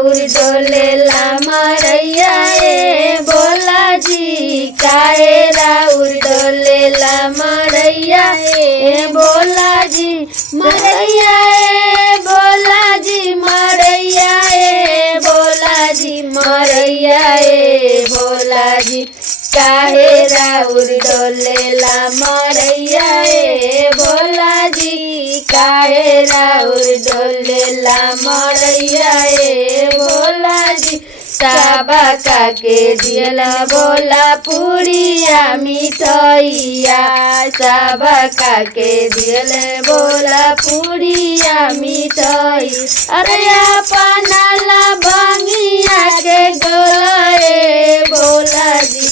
राउर डोलेला मरैया ए भोला जी काहे राउर डोलेला मरैया ए भोला जी मरैया ए भोला जी मरैया ए भोला जी मरैया ए भोला जी काहे राउर डोलेला मरैया ए भोला जी काहे राउर डोलेला मरैया ए भोला जी साबा काके दियला बोला पुड़िया मिठैया साबा काके दियले बोला पुड़िया मिठाई अरे अपना ला बंगिया के गोलाए भोला जी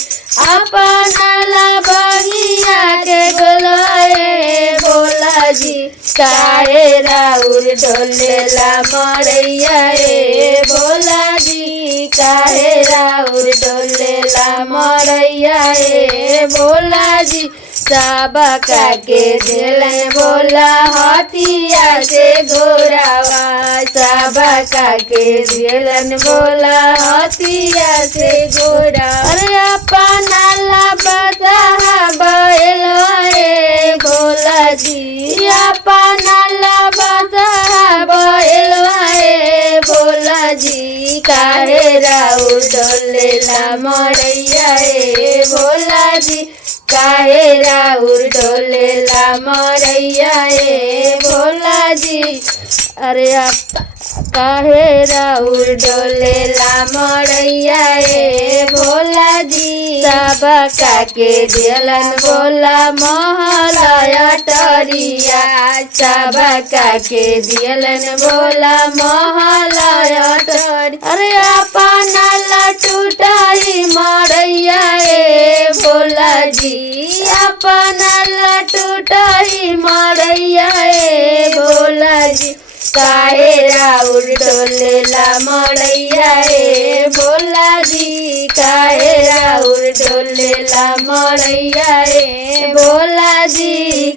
अपना ला बंगिया के गोलाए भोला जी काहे राउर डोलेला मरैया ए भोला जी काहे राउर डोलेला मरैया ए भोला जी साबा काके दिले बोला हाथिया से घोरावा साबा काके दिलन बोला हाथिया से घोड़ा अरे अपना ला बसा बैल ए भोला जी अपना ला बसा बैल ए भोला जी काहे राउर डोलेला मरैया ए भोला जी काहे राउर डोलेला मरैया ए भोला जी अरे आप काहे राउर डोलेला मरैया ए भोला जी साबा काके दिलन बोला महलया टरिया साबा काके दिलन बोला महलया टरी अरे अपना ला टूटाई मरैया ए भोला जी अपना ला टूटाई मरैया ए भोला जी काहे राउर डोलेला मरैया ए भोला जी काहे राउर डोलेला मरैया ए भोला जी।